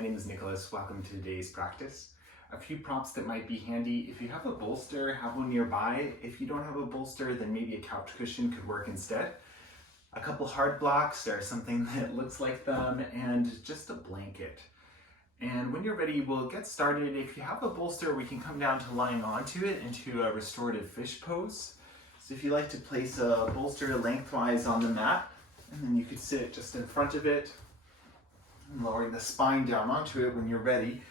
my name is Nicholas. Welcome to today's practice. A few props that might be handy. If you have a bolster, have one nearby. If you don't have a bolster, then maybe a couch cushion could work instead. A couple hard blocks or something that looks like them, and just a blanket. And when you're ready, we'll get started. If you have a bolster, we can come down to lying onto it into a restorative fish pose. So if you like to place a bolster lengthwise on the mat, and then you could sit just in front of it, lowering the spine down onto it when you're ready.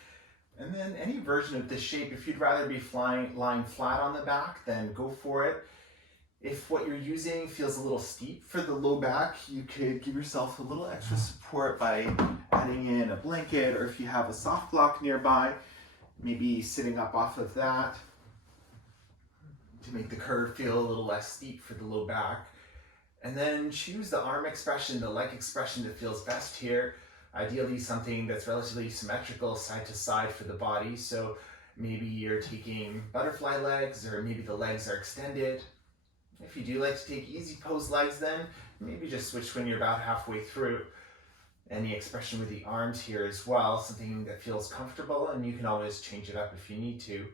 And then any version of this shape, if you'd rather be lying flat on the back, then go for it. If what you're using feels a little steep for the low back, you could give yourself a little extra support by adding in a blanket, or if you have a soft block nearby, maybe sitting up off of that to make the curve feel a little less steep for the low back. And then choose the arm expression, the leg expression that feels best here. Ideally something that's relatively symmetrical side to side for the body. So maybe you're taking butterfly legs, or maybe the legs are extended. If you do like to take easy pose legs, then maybe just switch when you're about halfway through. Any expression with the arms here as well, something that feels comfortable, and you can always change it up if you need to.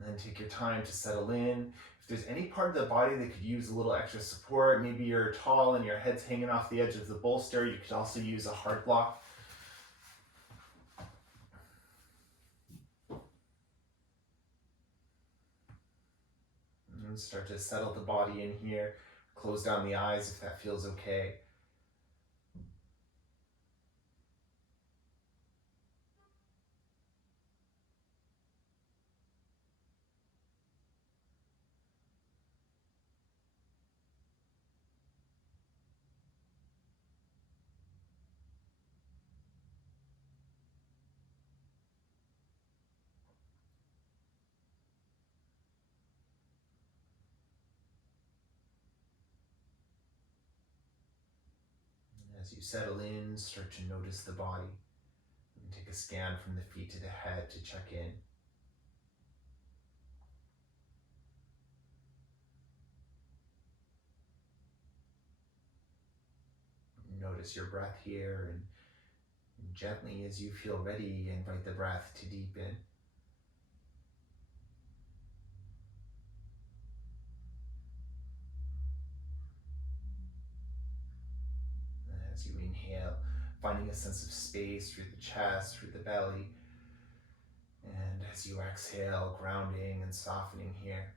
And then take your time to settle in. If there's any part of the body that could use a little extra support, maybe you're tall and your head's hanging off the edge of the bolster, you could also use a hard block. And start to settle the body in here. Close down the eyes if that feels okay. As you settle in, start to notice the body. And take a scan from the feet to the head to check in. Notice your breath here, and gently, as you feel ready, invite the breath to deepen. As you inhale, finding a sense of space through the chest, through the belly. And as you exhale, grounding and softening here.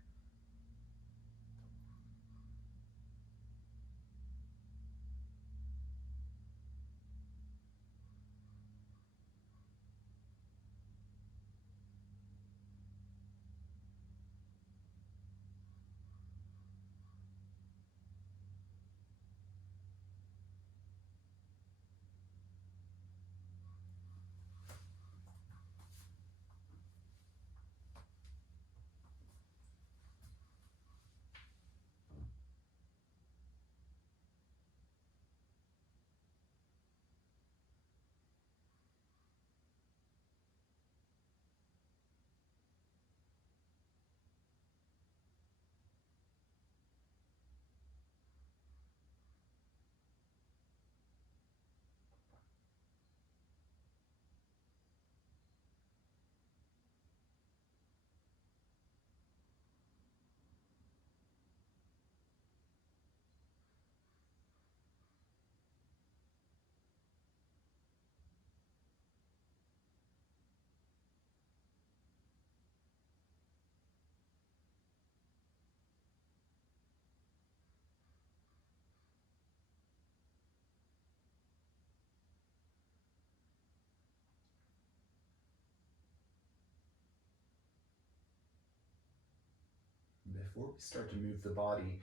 Before we start to move the body,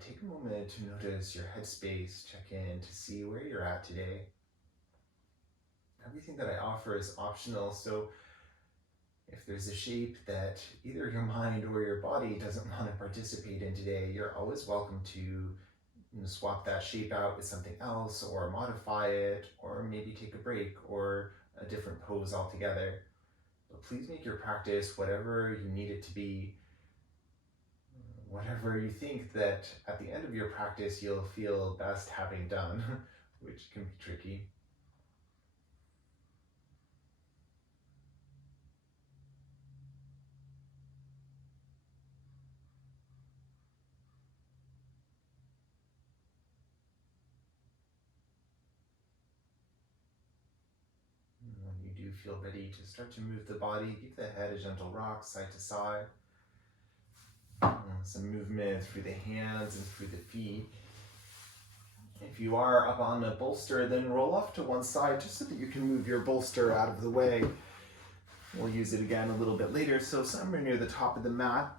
take a moment to notice your headspace, check in to see where you're at today. Everything that I offer is optional, so if there's a shape that either your mind or your body doesn't want to participate in today, you're always welcome to swap that shape out with something else, or modify it, or maybe take a break or a different pose altogether. But please make your practice whatever you need it to be, whatever you think that at the end of your practice you'll feel best having done. which can be tricky. When you do feel ready to start to move the body, give the head a gentle rock side to side. Some movement through the hands and through the feet. If you are up on a bolster, then roll off to one side just so that you can move your bolster out of the way. We'll use it again a little bit later, so somewhere near the top of the mat.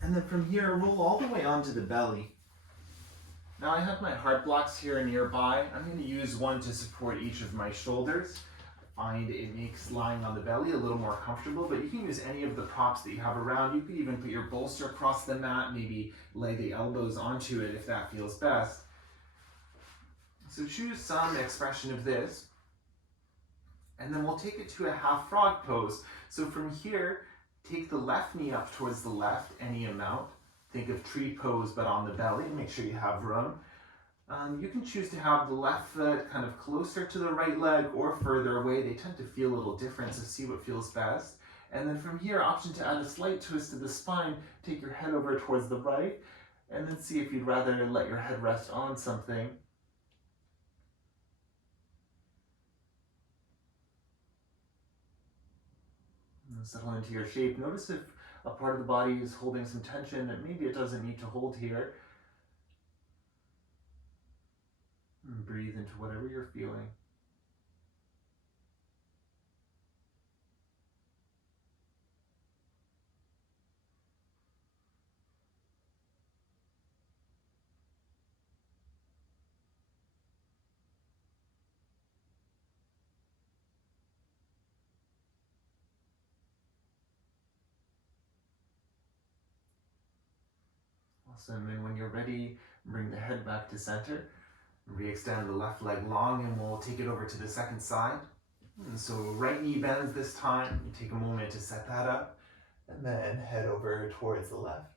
And then from here, roll all the way onto the belly. Now I have my heart blocks here nearby. I'm going to use one to support each of my shoulders. I find it makes lying on the belly a little more comfortable, but you can use any of the props that you have around. You could even put your bolster across the mat, maybe lay the elbows onto it if that feels best. So choose some expression of this, and then we'll take it to a half frog pose. So from here, take the left knee up towards the left, any amount. Think of tree pose, but on the belly. Make sure you have room. You can choose to have the left foot kind of closer to the right leg or further away. They tend to feel a little different, so see what feels best. And then from here, option to add a slight twist to the spine. Take your head over towards the right, and then see if you'd rather let your head rest on something. Settle into your shape. Notice if a part of the body is holding some tension that maybe it doesn't need to hold here. And breathe into whatever you're feeling. Awesome, and when you're ready, bring the head back to center. Re-extend the left leg long, and we'll take it over to the second side. And so right knee bends this time. You take a moment to set that up, and then head over towards the left.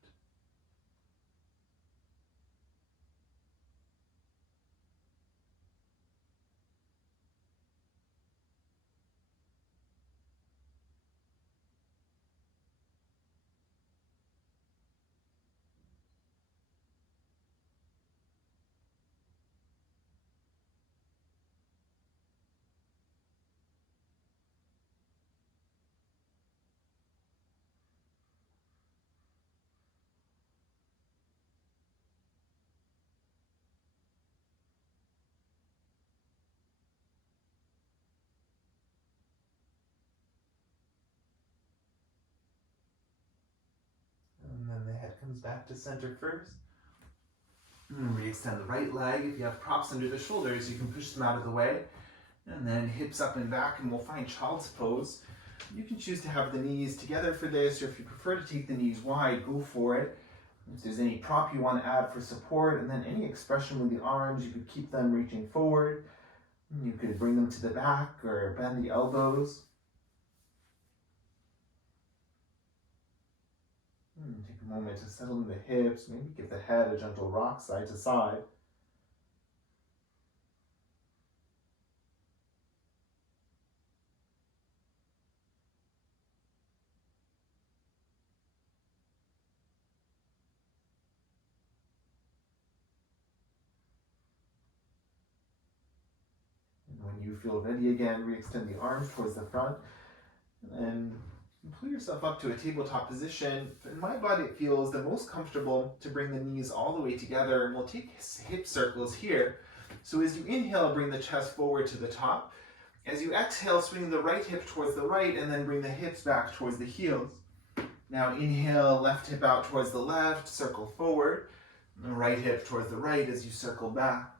And then the head comes back to center first. Re-extend the right leg. If you have props under the shoulders, you can push them out of the way. And then hips up and back, and we'll find child's pose. You can choose to have the knees together for this, or if you prefer to take the knees wide, go for it. If there's any prop you want to add for support, and then any expression with the arms, you could keep them reaching forward. You could bring them to the back or bend the elbows. Take a moment to settle in the hips, maybe give the head a gentle rock side to side. And when you feel ready again, re-extend the arms towards the front, and then pull yourself up to a tabletop position. In my body, it feels the most comfortable to bring the knees all the way together, and we'll take hip circles here. So as you inhale, bring the chest forward to the top. As you exhale, swing the right hip towards the right, and then bring the hips back towards the heels. Now inhale, left hip out towards the left, circle forward. The right hip towards the right as you circle back.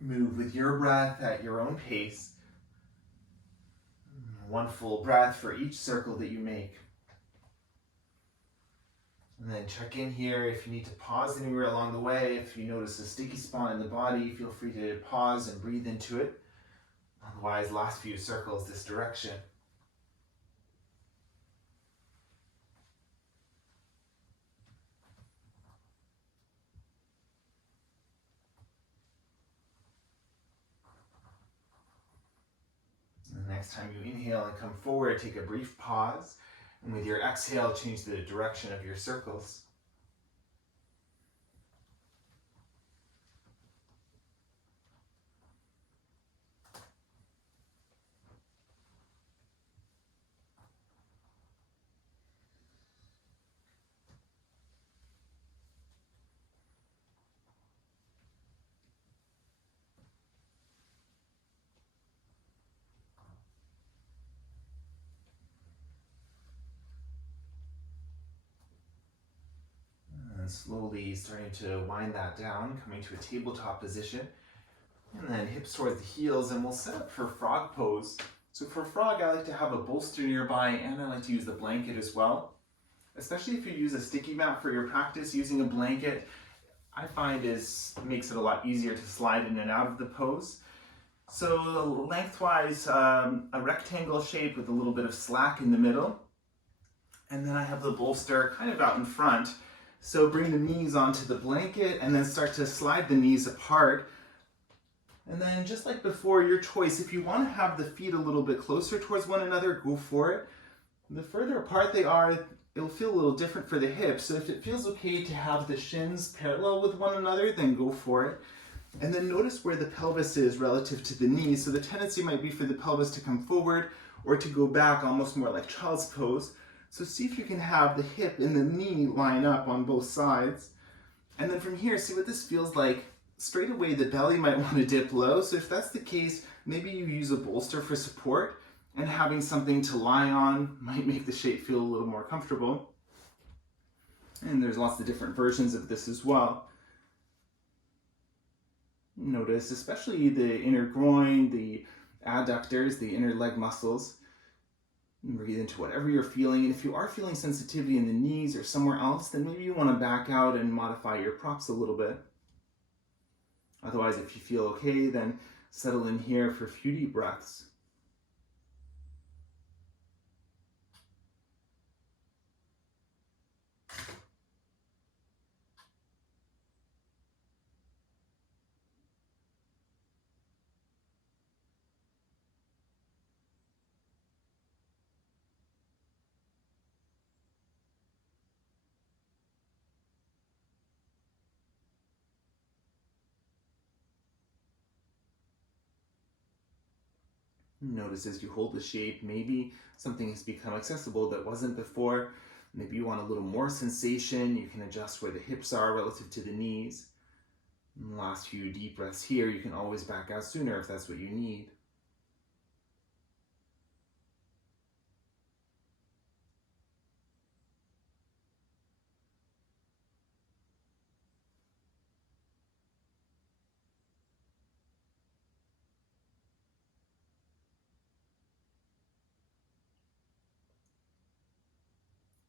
Move with your breath at your own pace. One full breath for each circle that you make. And then check in here if you need to pause anywhere along the way. If you notice a sticky spot in the body, feel free to pause and breathe into it. Otherwise, last few circles this direction. Next time you inhale and come forward, take a brief pause. And with your exhale, change the direction of your circles. And slowly starting to wind that down, coming to a tabletop position. And then hips towards the heels, and we'll set up for frog pose. So for frog, I like to have a bolster nearby, and I like to use the blanket as well. Especially if you use a sticky mat for your practice, using a blanket, I find makes it a lot easier to slide in and out of the pose. So lengthwise, a rectangle shape with a little bit of slack in the middle. And then I have the bolster kind of out in front. So bring the knees onto the blanket and then start to slide the knees apart. And then just like before, your choice. If you want to have the feet a little bit closer towards one another, go for it. The further apart they are, it'll feel a little different for the hips. So if it feels okay to have the shins parallel with one another, then go for it. And then notice where the pelvis is relative to the knees. So the tendency might be for the pelvis to come forward or to go back, almost more like child's pose. So see if you can have the hip and the knee line up on both sides. And then from here, see what this feels like. Straight away, the belly might want to dip low. So if that's the case, maybe you use a bolster for support, and having something to lie on might make the shape feel a little more comfortable. And there's lots of different versions of this as well. Notice especially the inner groin, the adductors, the inner leg muscles. And breathe into whatever you're feeling. And if you are feeling sensitivity in the knees or somewhere else, then maybe you want to back out and modify your props a little bit. Otherwise, if you feel okay, then settle in here for a few deep breaths. Notice as you hold the shape, maybe something has become accessible that wasn't before. Maybe you want a little more sensation. You can adjust where the hips are relative to the knees. And the last few deep breaths here, you can always back out sooner if that's what you need.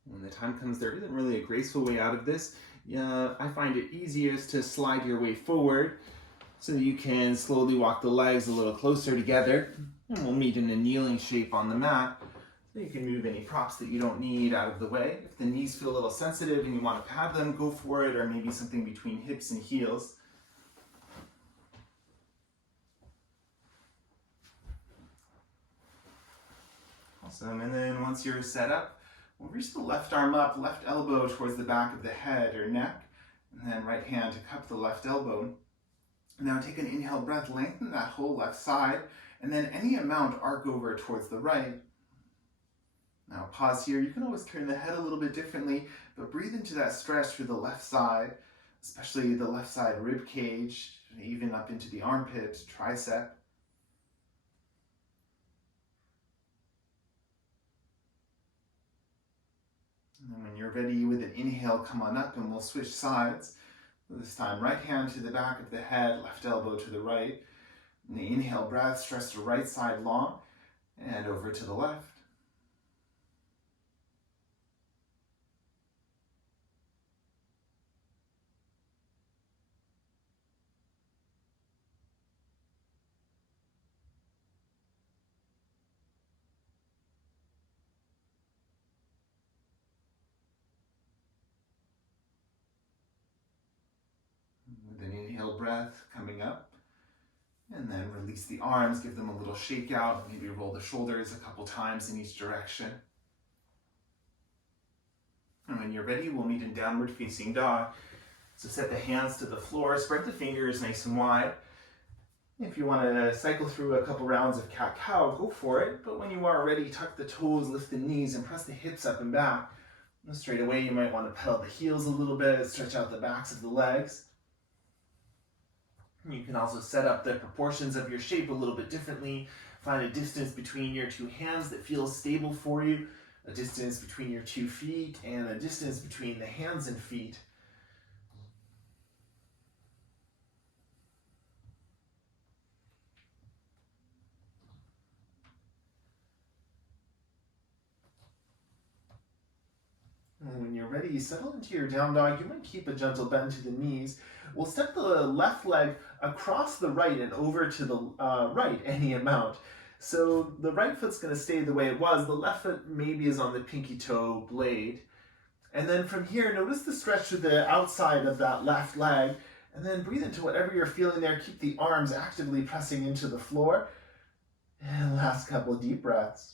When the time comes, there isn't really a graceful way out of this. I find it easiest to slide your way forward so that you can slowly walk the legs a little closer together. And we'll meet in a kneeling shape on the mat. So you can move any props that you don't need out of the way. If the knees feel a little sensitive and you want to pad them, go for it, or maybe something between hips and heels. Awesome, and then once you're set up, we'll reach the left arm up, left elbow towards the back of the head or neck, and then right hand to cup the left elbow. Now take an inhale breath, lengthen that whole left side, and then any amount arc over towards the right. Now pause here. You can always turn the head a little bit differently, but breathe into that stretch through the left side, especially the left side rib cage, even up into the armpit, tricep. And then when you're ready with an inhale, come on up and we'll switch sides. This time, right hand to the back of the head, left elbow to the right. And the inhale breath, stretch the right side long and over to the left. With an inhale breath coming up, and And then release the arms, give them a little shake out, maybe roll the shoulders a couple times in each direction. And when you're ready, we'll meet in downward facing dog. So set the hands to the floor, spread the fingers nice and wide. If you want to cycle through a couple rounds of cat-cow, go for it. But when you are ready, tuck the toes, lift the knees, and press the hips up and back. And straight away, you might want to pedal the heels a little bit, stretch out the backs of the legs. You can also set up the proportions of your shape a little bit differently. Find a distance between your two hands that feels stable for you, a distance between your 2 feet, and a distance between the hands and feet. And when you're ready, settle into your down dog. You might keep a gentle bend to the knees. We'll step the left leg across the right and over to the right any amount. So the right foot's going to stay the way it was. The left foot maybe is on the pinky toe blade. And then from here, notice the stretch to the outside of that left leg. And then breathe into whatever you're feeling there. Keep the arms actively pressing into the floor. And last couple of deep breaths.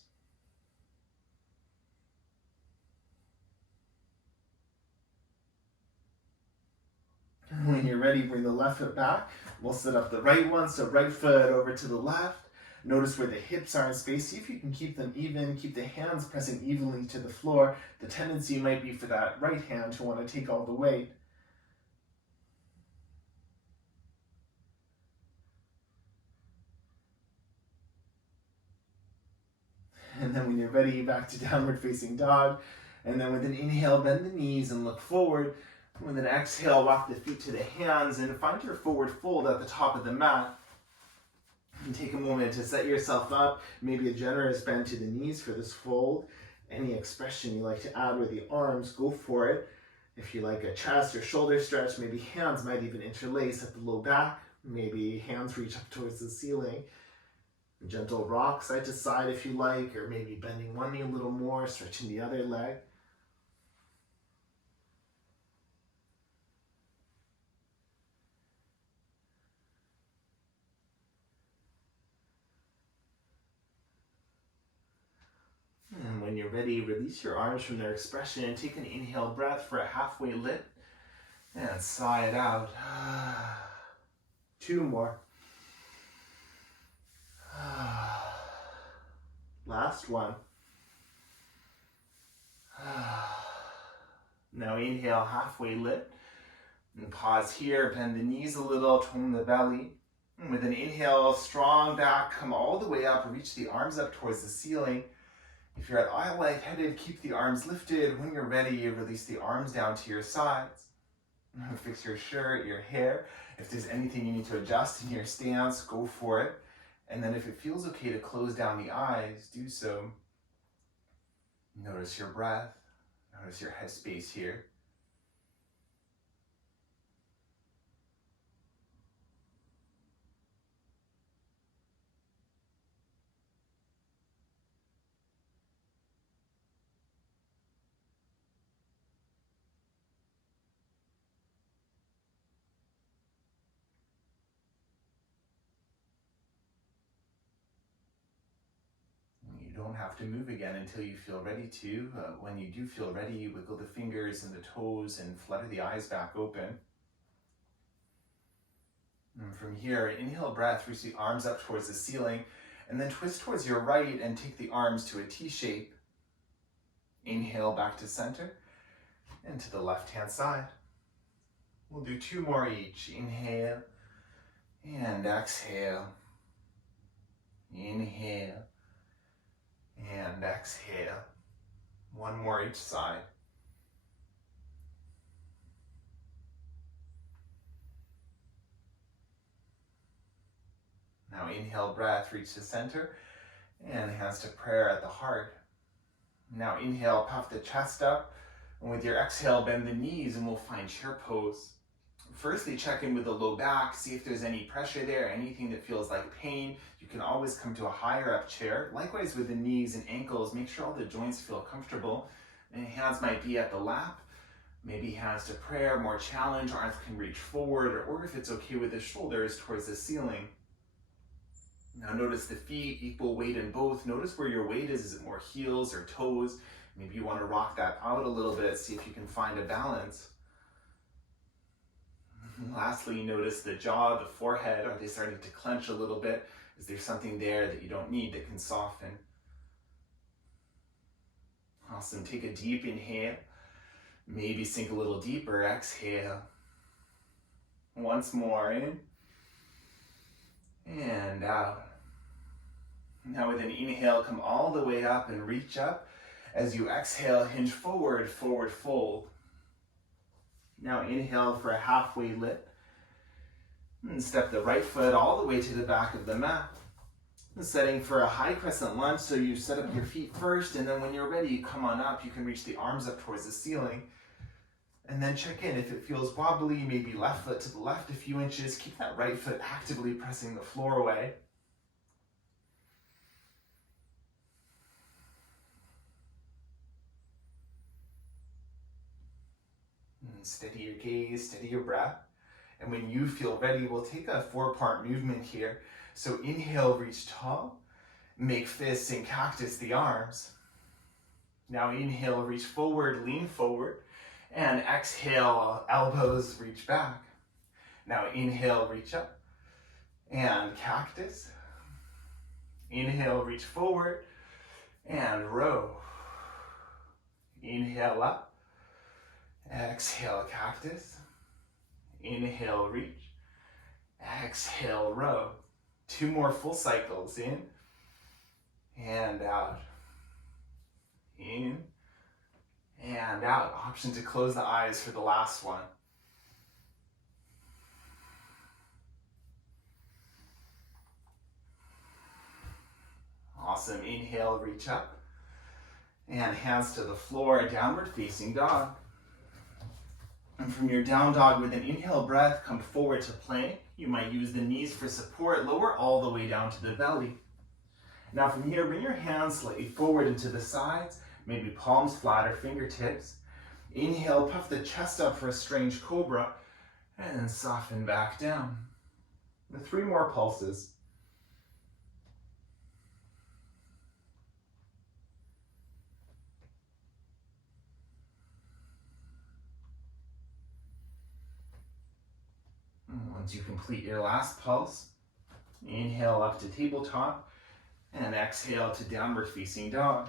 When you're ready, bring the left foot back. We'll set up the right one, so right foot over to the left. Notice where the hips are in space. See if you can keep them even. Keep the hands pressing evenly to the floor. The tendency might be for that right hand to want to take all the weight. And then when you're ready, back to downward facing dog. And then with an inhale, bend the knees and look forward. With an exhale, walk the feet to the hands and find your forward fold at the top of the mat. And take a moment to set yourself up, maybe a generous bend to the knees for this fold. Any expression you like to add with the arms, go for it. If you like a chest or shoulder stretch, maybe hands might even interlace at the low back. Maybe hands reach up towards the ceiling. Gentle rock side to side if you like, or maybe bending one knee a little more, stretching the other leg. And when you're ready, release your arms from their expression and take an inhale breath for a halfway lift. And sigh it out. 2 more. Last one. Now inhale, halfway lift. And pause here, bend the knees a little, tone the belly. And with an inhale, strong back, come all the way up, reach the arms up towards the ceiling. If you're at eye-like headed, keep the arms lifted. When you're ready, you release the arms down to your sides. Fix your shirt, your hair. If there's anything you need to adjust in your stance, go for it. And then if it feels okay to close down the eyes, do so. Notice your breath. Notice your head space here. You don't have to move again until you feel ready to. When you do feel ready, wiggle the fingers and the toes and flutter the eyes back open. And from here, inhale breath, reach the arms up towards the ceiling, and then twist towards your right and take the arms to a T shape. Inhale back to center and to the left-hand side. We'll do 2 more each. Inhale and exhale. Inhale and exhale. 1 more each side. Now inhale breath, reach the center, and hands to prayer at the heart. Now inhale, puff the chest up, and with your exhale, bend the knees, and we'll find chair pose. Firstly, check in with the low back, see if there's any pressure there, anything that feels like pain. You can always come to a higher up chair. Likewise with the knees and ankles, make sure all the joints feel comfortable. And hands might be at the lap, maybe hands to prayer, more challenge, arms can reach forward, or if it's okay with the shoulders towards the ceiling. Now notice the feet, equal weight in both. Notice where your weight is. Is it more heels or toes? Maybe you want to rock that out a little bit, see if you can find a balance. Lastly, notice the jaw, the forehead. Are they starting to clench a little bit? Is there something there that you don't need that can soften? Awesome. Take a deep inhale. Maybe sink a little deeper. Exhale. Once more, in and out. Now with an inhale, come all the way up and reach up. As you exhale, hinge forward, forward fold. Now inhale for a halfway lift. And step the right foot all the way to the back of the mat. Setting for a high crescent lunge, so you set up your feet first, and then when you're ready, you come on up. You can reach the arms up towards the ceiling. And then check in. If it feels wobbly, maybe left foot to the left a few inches. Keep that right foot actively pressing the floor away. And steady your gaze, steady your breath. And when you feel ready, we'll take a 4-part movement here. So inhale, reach tall. Make fists and cactus the arms. Now inhale, reach forward, lean forward. And exhale, elbows reach back. Now inhale, reach up. And cactus. Inhale, reach forward. And row. Inhale up. Exhale, cactus. Inhale, reach. Exhale, row. 2 more full cycles. In and out. In and out. Option to close the eyes for the last one. Awesome. Inhale, reach up. And hands to the floor, downward facing dog. And from your down dog, with an inhale breath, come forward to plank. You might use the knees for support. Lower all the way down to the belly. Now from here, bring your hands slightly forward into the sides. Maybe palms flat or fingertips. Inhale, puff the chest up for a strange cobra. And then soften back down. With 3 more pulses. Once you complete your last pulse, inhale up to tabletop and exhale to downward facing dog.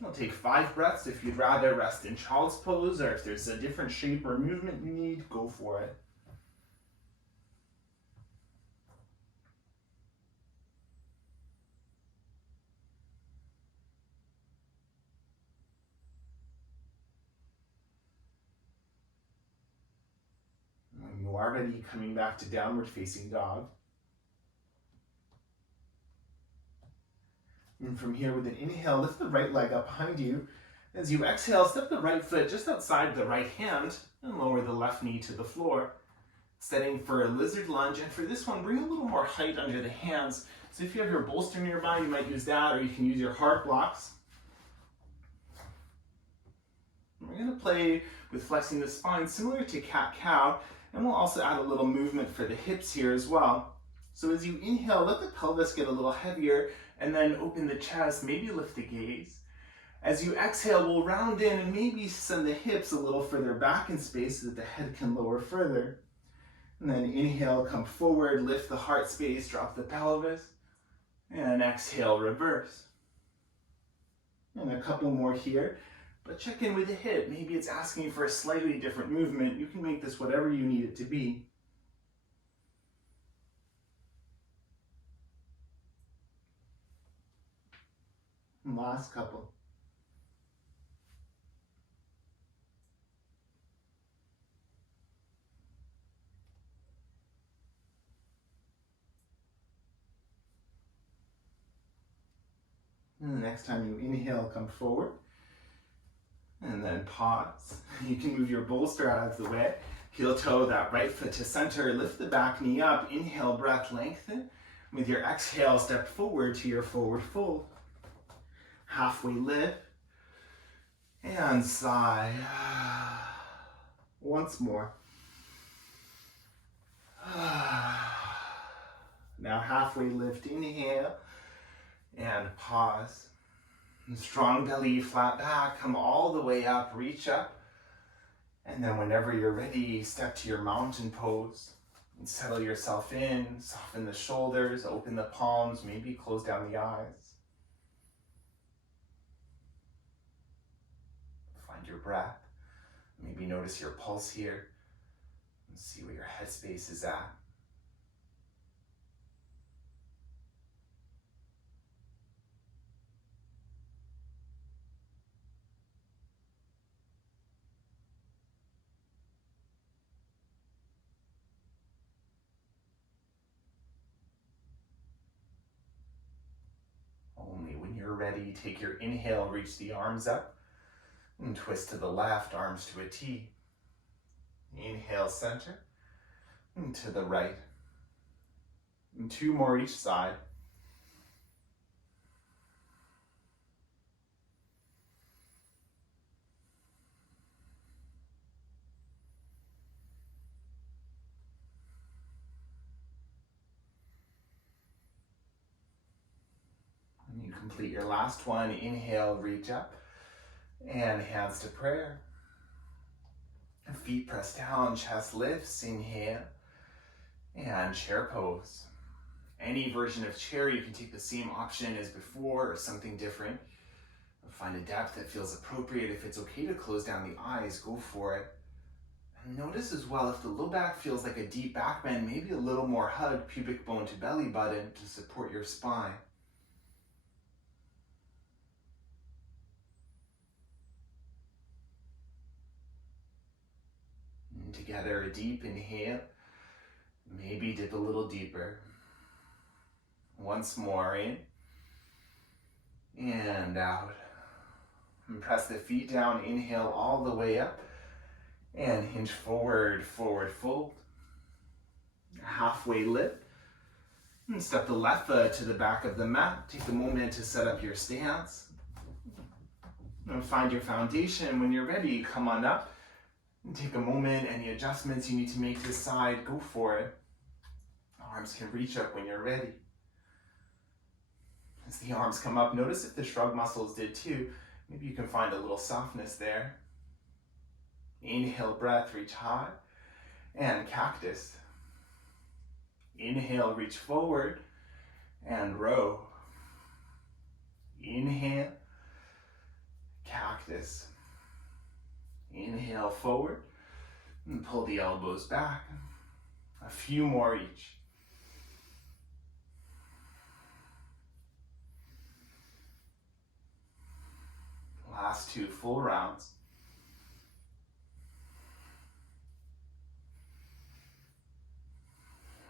It'll take 5 breaths. If you'd rather rest in child's pose, or if there's a different shape or movement you need, go for it. When you are ready, coming back to downward facing dog. And from here, with an inhale, lift the right leg up behind you. As you exhale, step the right foot just outside the right hand and lower the left knee to the floor. Setting for a lizard lunge, and for this one, bring a little more height under the hands. So if you have your bolster nearby, you might use that, or you can use your heart blocks. We're going to play with flexing the spine, similar to cat-cow, and we'll also add a little movement for the hips here as well. So as you inhale, let the pelvis get a little heavier, and then open the chest, maybe lift the gaze. As you exhale, we'll round in and maybe send the hips a little further back in space so that the head can lower further. And then inhale, come forward, lift the heart space, drop the pelvis, and exhale, reverse. And a couple more here, but check in with the hip. Maybe it's asking for a slightly different movement. You can make this whatever you need it to be. And last couple. And the next time you inhale, come forward. And then pause. You can move your bolster out of the way. Heel toe that right foot to center. Lift the back knee up. Inhale, breath, lengthen. With your exhale, step forward to your forward fold. Halfway lift. And sigh. Once more. Now halfway lift, inhale, and pause. And strong belly, flat back, come all the way up, reach up. And then whenever you're ready, step to your mountain pose. And settle yourself in, soften the shoulders, open the palms, maybe close down the eyes. Find your breath. Maybe notice your pulse here and see where your headspace is at. Only when you're ready, take your inhale, reach the arms up and twist to the left, arms to a T. Inhale, center, and to the right. And 2 more each side. And you complete your last one. Inhale, reach up, and hands to prayer. Feet press down, chest lifts, inhale, and chair pose. Any version of chair, you can take the same option as before or something different. Find a depth that feels appropriate. If it's okay to close down the eyes, go for it. And notice as well, if the low back feels like a deep back bend, maybe a little more hug, pubic bone to belly button to support your spine. And together, a deep inhale. Maybe dip a little deeper. Once more, in and out. And press the feet down, inhale all the way up, and hinge forward, forward fold. Halfway lift, and step the left foot to the back of the mat. Take a moment to set up your stance. And find your foundation. When you're ready, come on up. And take a moment, any adjustments you need to make to the side, go for it. Arms can reach up when you're ready. As the arms come up, notice if the shrug muscles did too. Maybe you can find a little softness there. Inhale, breath, reach high. And cactus. Inhale, reach forward. And row. Inhale. Cactus. Inhale, forward. And pull the elbows back. A few more each. Last 2 full rounds.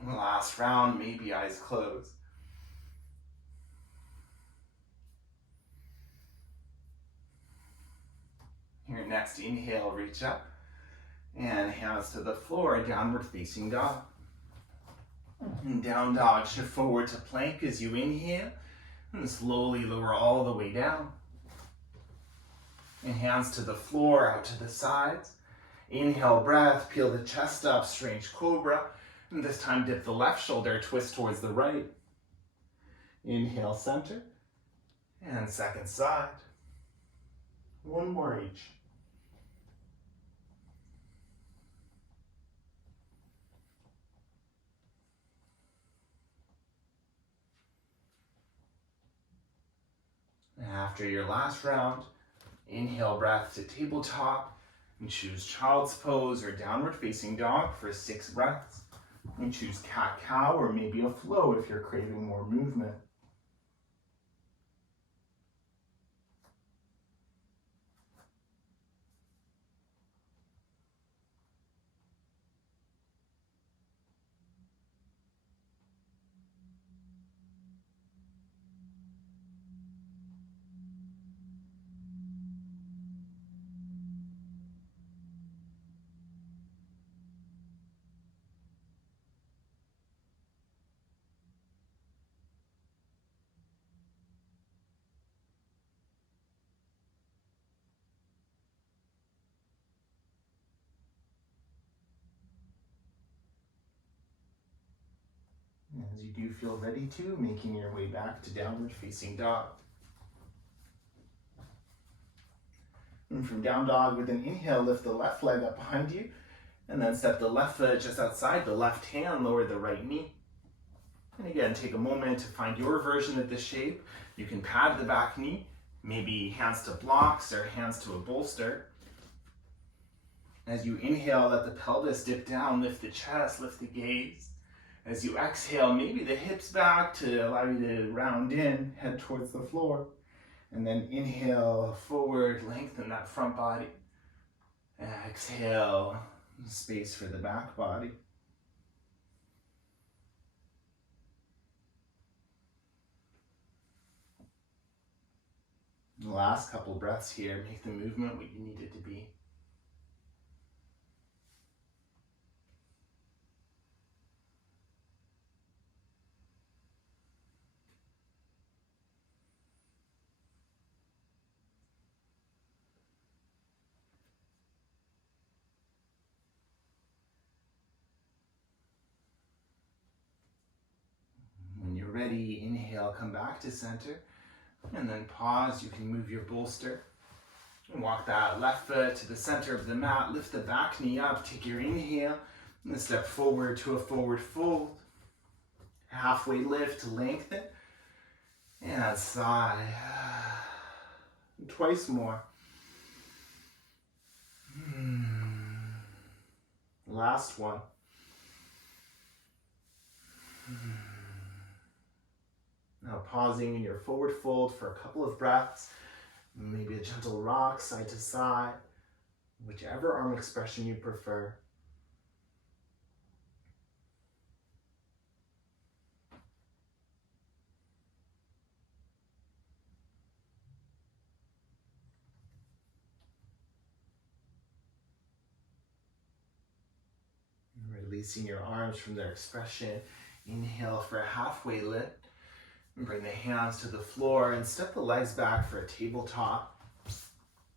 Last round, maybe eyes closed. Here, next inhale, reach up. And hands to the floor, downward facing dog. And down dog, shift forward to plank as you inhale. And slowly lower all the way down. And hands to the floor, out to the sides. Inhale, breath, peel the chest up, strange cobra. And this time dip the left shoulder, twist towards the right. Inhale, center. And second side. 1 more each. After your last round, inhale, breath to tabletop, and choose child's pose or downward facing dog for 6 breaths. And choose cat-cow or maybe a flow if you're craving more movement. As you do feel ready to, making your way back to downward facing dog. And from down dog, with an inhale, lift the left leg up behind you, and then step the left foot just outside the left hand, lower the right knee. And again, take a moment to find your version of this shape. You can pad the back knee, maybe hands to blocks or hands to a bolster. As you inhale, let the pelvis dip down, lift the chest, lift the gaze. As you exhale, maybe the hips back to allow you to round in, head towards the floor. And then inhale, forward, lengthen that front body. Exhale, space for the back body. The last couple breaths here, make the movement what you need it to be. When you're ready, inhale, come back to center. And then pause, you can move your bolster. And walk that left foot to the center of the mat, lift the back knee up, take your inhale, and then step forward to a forward fold. Halfway lift to lengthen, and sigh. Twice more. Last one. Now pausing in your forward fold for a couple of breaths, maybe a gentle rock side to side, whichever arm expression you prefer. Releasing your arms from their expression. Inhale for a halfway lift. And bring the hands to the floor and step the legs back for a tabletop.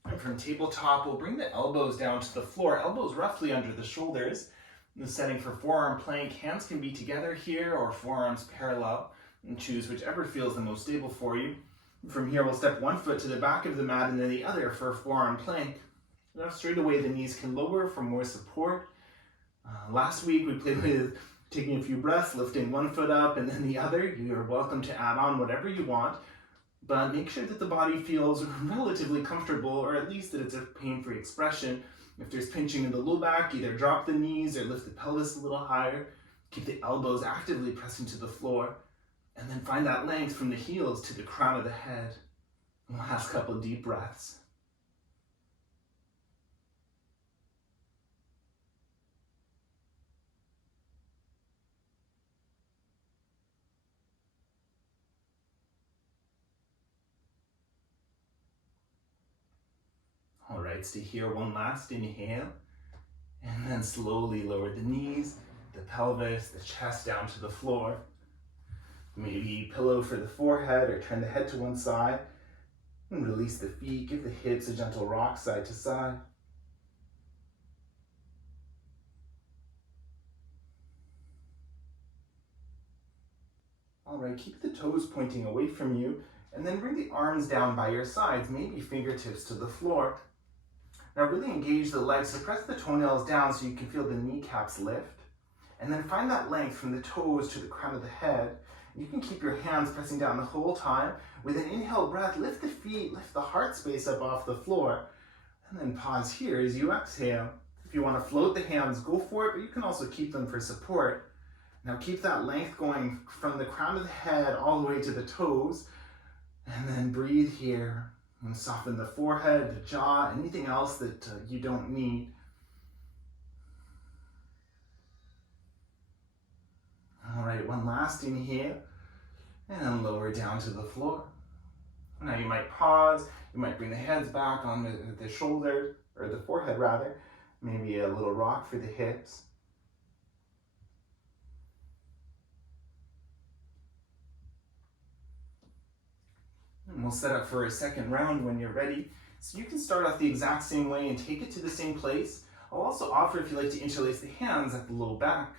And from tabletop, we'll bring the elbows down to the floor, elbows roughly under the shoulders. In the setting for forearm plank, hands can be together here or forearms parallel, and choose whichever feels the most stable for you. From here, we'll step one foot to the back of the mat and then the other for a forearm plank. Now straight away, the knees can lower for more support. Last week, we played with taking a few breaths, lifting one foot up and then the other. You're welcome to add on whatever you want, but make sure that the body feels relatively comfortable, or at least that it's a pain-free expression. If there's pinching in the low back, either drop the knees or lift the pelvis a little higher. Keep the elbows actively pressing to the floor, and then find that length from the heels to the crown of the head. Last couple deep breaths. All right, stay here, one last inhale, and then slowly lower the knees, the pelvis, the chest down to the floor. Maybe pillow for the forehead or turn the head to one side, and release the feet, give the hips a gentle rock side to side. All right, keep the toes pointing away from you, and then bring the arms down by your sides, maybe fingertips to the floor. Now really engage the legs, so press the toenails down so you can feel the kneecaps lift. And then find that length from the toes to the crown of the head. You can keep your hands pressing down the whole time. With an inhale breath, lift the feet, lift the heart space up off the floor. And then pause here as you exhale. If you want to float the hands, go for it, but you can also keep them for support. Now keep that length going from the crown of the head all the way to the toes. And then breathe here. And soften the forehead, the jaw, anything else that you don't need. All right, one last inhale, and then lower down to the floor. Now you might pause, you might bring the heads back on the shoulder, or the forehead rather, maybe a little rock for the hips. And we'll set up for a second round when you're ready. So you can start off the exact same way and take it to the same place. I'll also offer, if you like, to interlace the hands at the low back.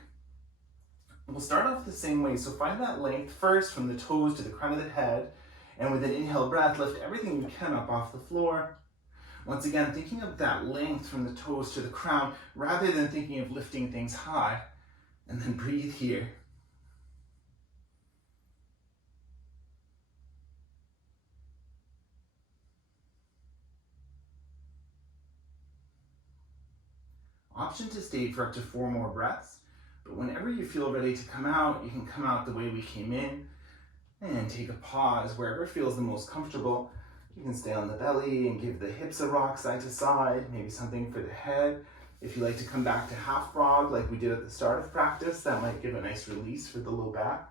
We'll start off the same way. So find that length first from the toes to the crown of the head. And with an inhale breath, lift everything you can up off the floor. Once again, thinking of that length from the toes to the crown rather than thinking of lifting things high. And then breathe here. Option to stay for up to 4 more breaths. But whenever you feel ready to come out, you can come out the way we came in. And take a pause wherever feels the most comfortable. You can stay on the belly and give the hips a rock side to side, maybe something for the head. If you like to come back to half frog like we did at the start of practice, that might give a nice release for the low back.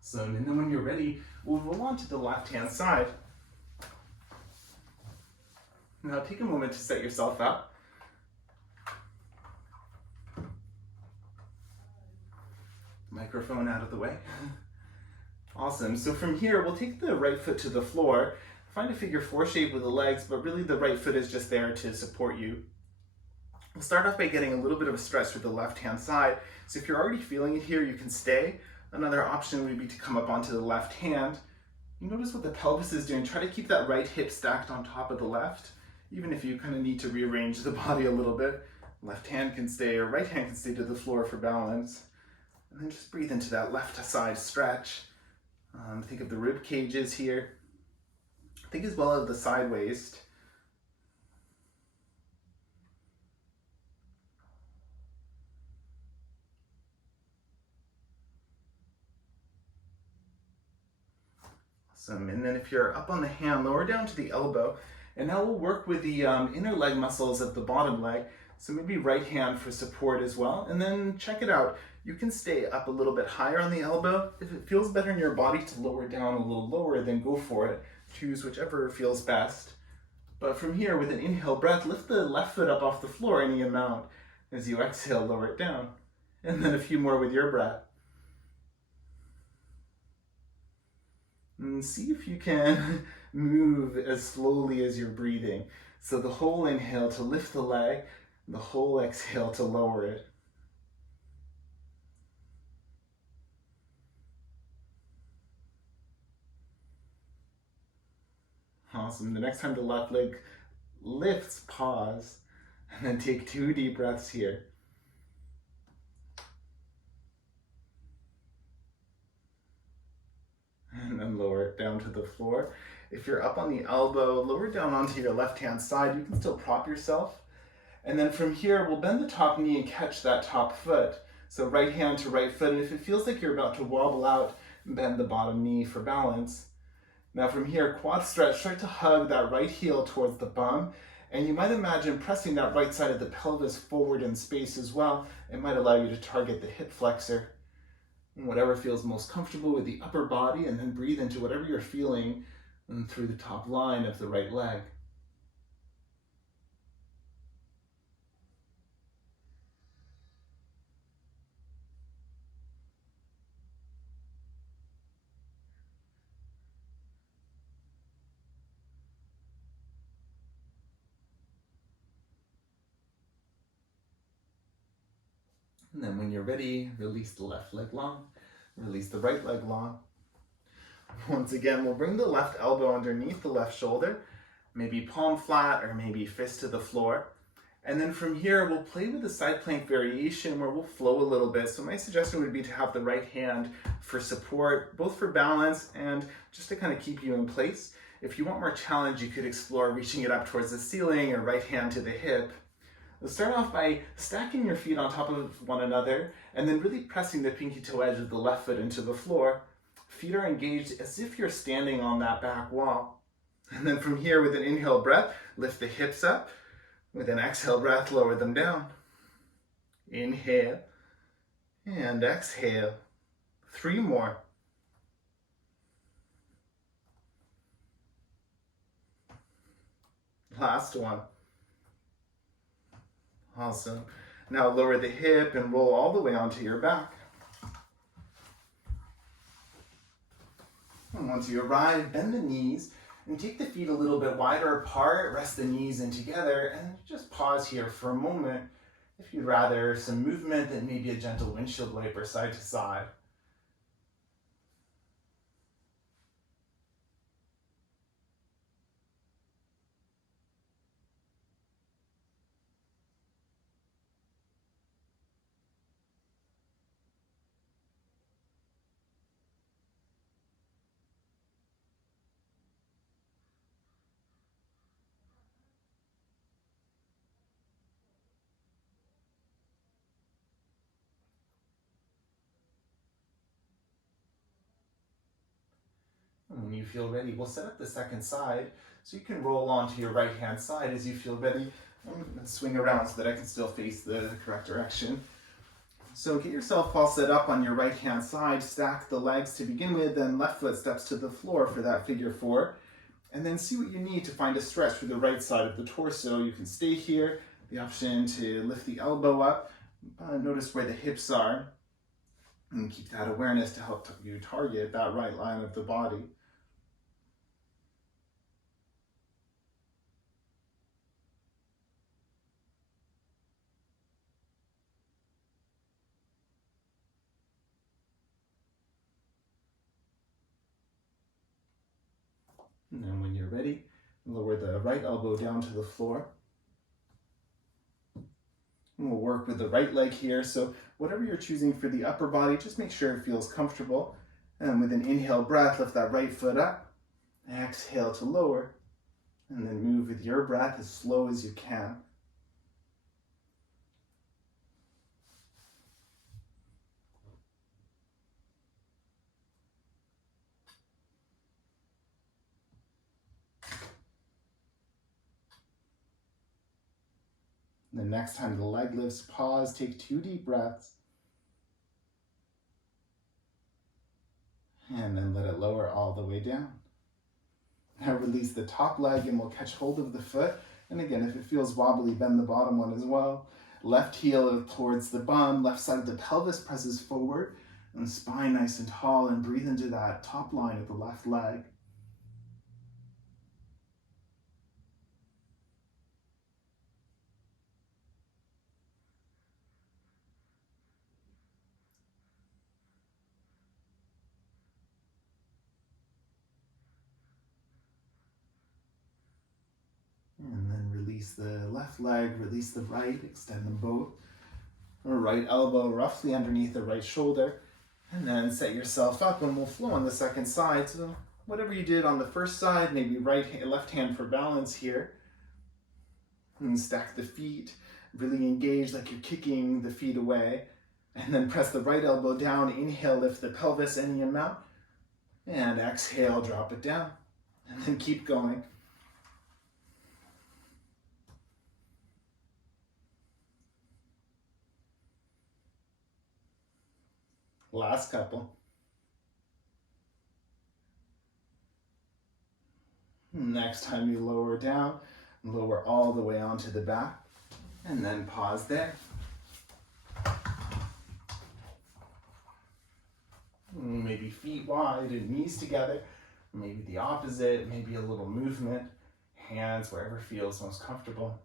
So, and then when you're ready, we'll roll on to the left-hand side. Now take a moment to set yourself up. Microphone out of the way. Awesome. So from here, we'll take the right foot to the floor. Find a figure 4 shape with the legs, but really the right foot is just there to support you. We'll start off by getting a little bit of a stretch with the left-hand side. So if you're already feeling it here, you can stay. Another option would be to come up onto the left hand. You notice what the pelvis is doing. Try to keep that right hip stacked on top of the left, even if you kind of need to rearrange the body a little bit. Left hand can stay, or right hand can stay to the floor for balance. And then just breathe into that left side stretch. Think of the rib cages here. Think as well of the side waist. Awesome. And then if you're up on the hand, lower down to the elbow. And now we'll work with the inner leg muscles of the bottom leg. So maybe right hand for support as well. And then check it out. You can stay up a little bit higher on the elbow. If it feels better in your body to lower down a little lower, then go for it. Choose whichever feels best. But from here, with an inhale breath, lift the left foot up off the floor any amount. As you exhale, lower it down. And then a few more with your breath. And see if you can move as slowly as you're breathing. So the whole inhale to lift the leg, the whole exhale to lower it. Awesome. The next time the left leg lifts, pause, and then take 2 deep breaths here. And then lower it down to the floor. If you're up on the elbow, lower down onto your left-hand side. You can still prop yourself. And then from here, we'll bend the top knee and catch that top foot. So right hand to right foot. And if it feels like you're about to wobble out, bend the bottom knee for balance. Now from here, quad stretch, start to hug that right heel towards the bum. And you might imagine pressing that right side of the pelvis forward in space as well. It might allow you to target the hip flexor. And whatever feels most comfortable with the upper body, and then breathe into whatever you're feeling through the top line of the right leg. And then when you're ready, release the left leg long, release the right leg long. Once again, we'll bring the left elbow underneath the left shoulder, maybe palm flat or maybe fist to the floor. And then from here, we'll play with the side plank variation where we'll flow a little bit. So my suggestion would be to have the right hand for support, both for balance and just to kind of keep you in place. If you want more challenge, you could explore reaching it up towards the ceiling or right hand to the hip. We'll start off by stacking your feet on top of one another and then really pressing the pinky toe edge of the left foot into the floor. Feet are engaged as if you're standing on that back wall. And then from here, with an inhale breath, lift the hips up. With an exhale breath, lower them down. Inhale and exhale. 3 more. Last one. Awesome. Now lower the hip and roll all the way onto your back. And once you arrive, bend the knees and take the feet a little bit wider apart, rest the knees in together, and just pause here for a moment if you'd rather some movement and maybe a gentle windshield wiper side to side. And when you feel ready, we'll set up the second side so you can roll onto your right hand side as you feel ready. I'm going to swing around so that I can still face the correct direction. So get yourself all set up on your right hand side, stack the legs to begin with, then left foot steps to the floor for that figure four. And then see what you need to find a stretch for the right side of the torso. You can stay here, the option to lift the elbow up, notice where the hips are, and keep that awareness to help you target that right line of the body. And then when you're ready, lower the right elbow down to the floor. And we'll work with the right leg here. So whatever you're choosing for the upper body, just make sure it feels comfortable. And with an inhale breath, lift that right foot up. Exhale to lower. And then move with your breath as slow as you can. The next time the leg lifts, pause, take 2 deep breaths. And then let it lower all the way down. Now release the top leg and we'll catch hold of the foot. And again, if it feels wobbly, bend the bottom one as well. Left heel towards the bum, left side of the pelvis presses forward, and spine nice and tall, and breathe into that top line of the left leg. And then release the left leg, release the right, extend them both. Right elbow roughly underneath the right shoulder. And then set yourself up and we'll flow on the second side. So whatever you did on the first side, maybe left hand for balance here. And stack the feet, really engage like you're kicking the feet away. And then press the right elbow down, inhale, lift the pelvis any amount. And exhale, drop it down. And then keep going. Last couple. Next time you lower down, lower all the way onto the back, and then pause there. Maybe feet wide and knees together, maybe the opposite, maybe a little movement, hands wherever feels most comfortable.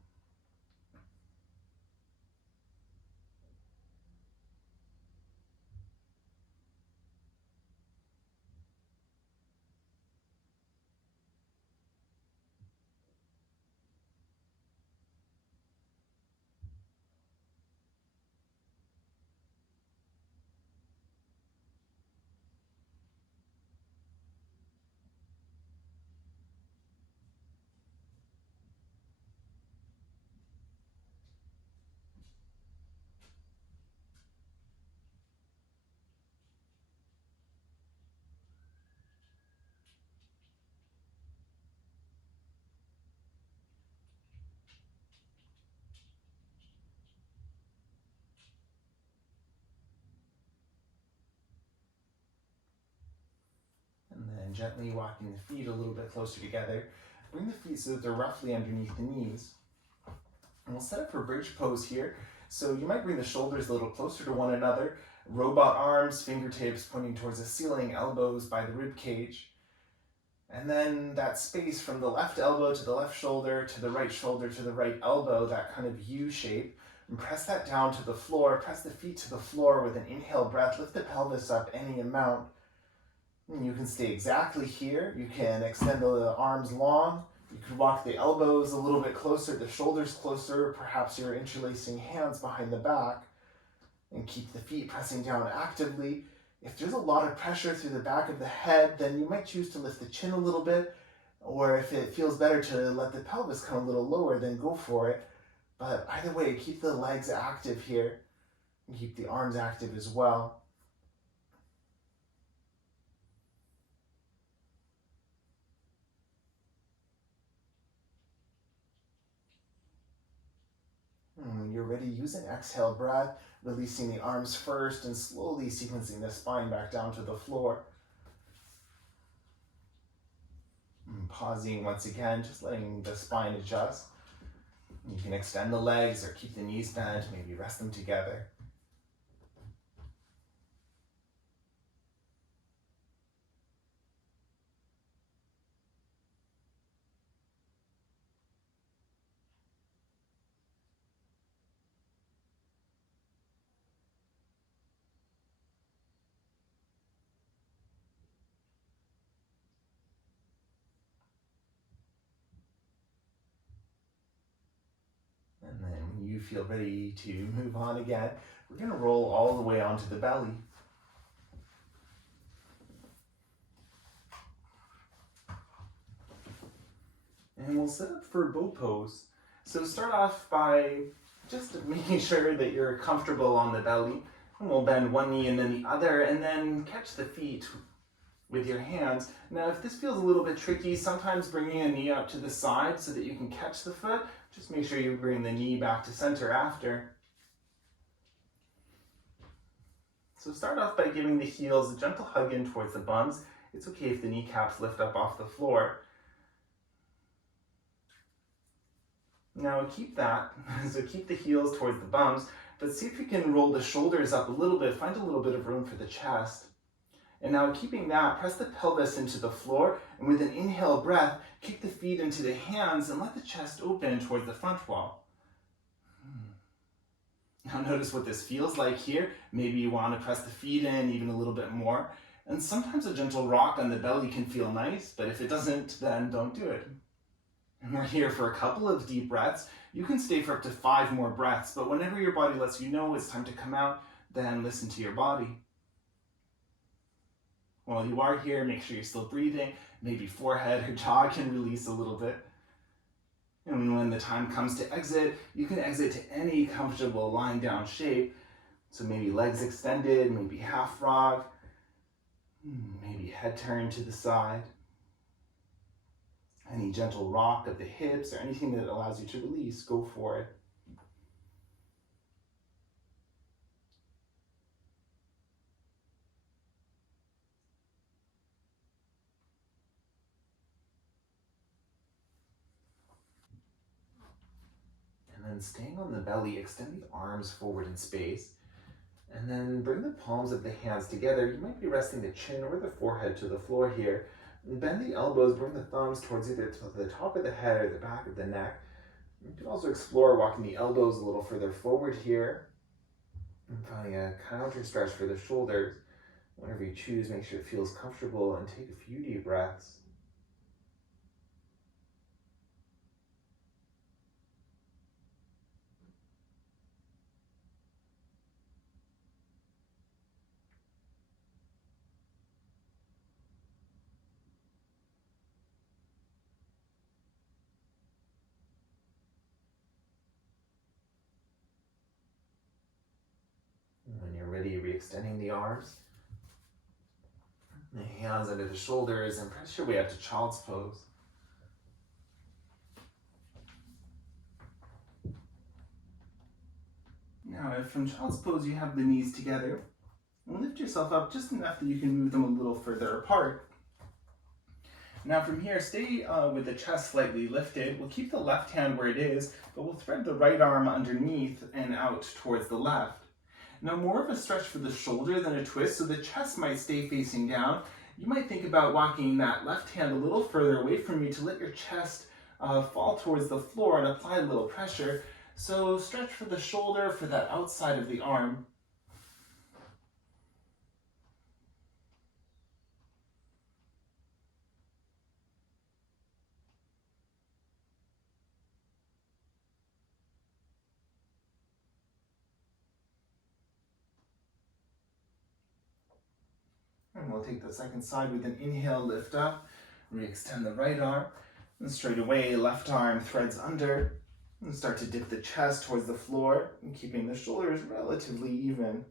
And then gently walking the feet a little bit closer together. Bring the feet so that they're roughly underneath the knees. And we'll set up for bridge pose here. So you might bring the shoulders a little closer to one another. Robot arms, fingertips pointing towards the ceiling, elbows by the rib cage. And then that space from the left elbow to the left shoulder to the right elbow, that kind of U shape. And press that down to the floor. Press the feet to the floor with an inhale breath. Lift the pelvis up any amount. And you can stay exactly here. You can extend the arms long. You could walk the elbows a little bit closer, the shoulders closer. Perhaps you're interlacing hands behind the back. And keep the feet pressing down actively. If there's a lot of pressure through the back of the head, then you might choose to lift the chin a little bit. Or if it feels better to let the pelvis come a little lower, then go for it. But either way, keep the legs active here. And keep the arms active as well. And when you're ready, use an exhale breath, releasing the arms first and slowly sequencing the spine back down to the floor. And pausing once again, just letting the spine adjust. You can extend the legs or keep the knees bent, maybe rest them together. And then when you feel ready to move on again, we're going to roll all the way onto the belly. And we'll set up for bow pose. So start off by just making sure that you're comfortable on the belly. And we'll bend one knee and then the other, and then catch the feet with your hands. Now, if this feels a little bit tricky, sometimes bringing a knee out to the side so that you can catch the foot. Just make sure you bring the knee back to center after. So start off by giving the heels a gentle hug in towards the bums. It's okay if the kneecaps lift up off the floor. Now keep that, so keep the heels towards the bums, but see if you can roll the shoulders up a little bit, find a little bit of room for the chest. And now keeping that, press the pelvis into the floor, and with an inhale breath, kick the feet into the hands and let the chest open towards the front wall. Now notice what this feels like here. Maybe you want to press the feet in even a little bit more. And sometimes a gentle rock on the belly can feel nice, but if it doesn't, then don't do it. And we're here for a couple of deep breaths. You can stay for up to 5 more breaths, but whenever your body lets you know it's time to come out, then listen to your body. While you are here, make sure you're still breathing. Maybe forehead or jaw can release a little bit. And when the time comes to exit, you can exit to any comfortable lying down shape. So maybe legs extended, maybe half frog, maybe head turned to the side. Any gentle rock of the hips or anything that allows you to release, go for it. And then staying on the belly, extend the arms forward in space. And then bring the palms of the hands together. You might be resting the chin or the forehead to the floor here. Bend the elbows, bring the thumbs towards either the top of the head or the back of the neck. You can also explore walking the elbows a little further forward here and finding a counter stretch for the shoulders. Whenever you choose, make sure it feels comfortable and take a few deep breaths. When you're ready, re-extending the arms. The hands under the shoulders and press your way up to child's pose. Now, if from child's pose you have the knees together, and lift yourself up just enough that you can move them a little further apart. Now from here, stay with the chest slightly lifted. We'll keep the left hand where it is, but we'll thread the right arm underneath and out towards the left. Now more of a stretch for the shoulder than a twist, so the chest might stay facing down, you might think about walking that left hand a little further away from you to let your chest fall towards the floor and apply a little pressure. So stretch for the shoulder, for that outside of the arm. And we'll take the second side with an inhale, lift up, re-extend the right arm, and straight away, left arm threads under, and start to dip the chest towards the floor, and keeping the shoulders relatively even.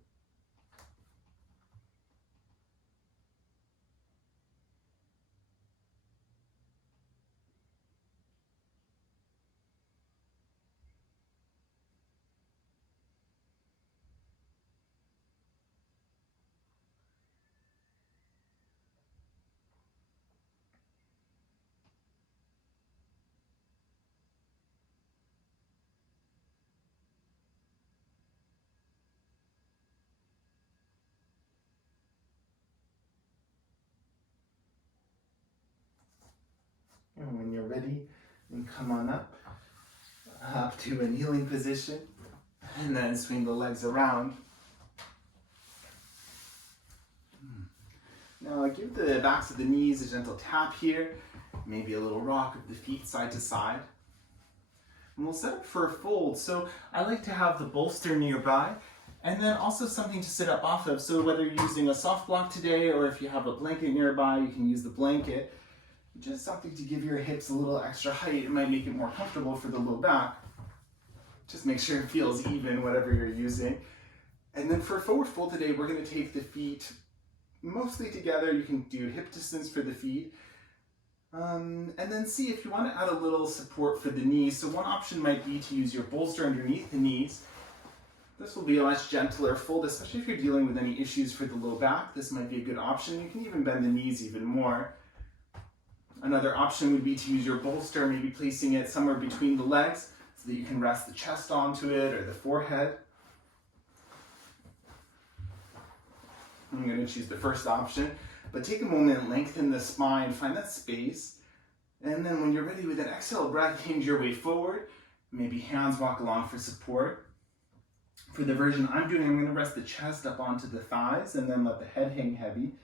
And when you're ready, then come on up to a kneeling position, and then swing the legs around. Now give the backs of the knees a gentle tap here, maybe a little rock of the feet side to side. And we'll set up for a fold. So I like to have the bolster nearby, and then also something to sit up off of. So whether you're using a soft block today, or if you have a blanket nearby, you can use the blanket. Just something to give your hips a little extra height. It might make it more comfortable for the low back. Just make sure it feels even, whatever you're using. And then for forward fold today, we're going to take the feet mostly together. You can do hip distance for the feet. And then see if you want to add a little support for the knees. So one option might be to use your bolster underneath the knees. This will be a much gentler fold, especially if you're dealing with any issues for the low back. This might be a good option. You can even bend the knees even more. Another option would be to use your bolster, maybe placing it somewhere between the legs so that you can rest the chest onto it or the forehead. I'm going to choose the first option, but take a moment and lengthen the spine, find that space, and then when you're ready with an exhale breath, hinge your way forward, maybe hands walk along for support. For the version I'm doing, I'm going to rest the chest up onto the thighs and then let the head hang heavy.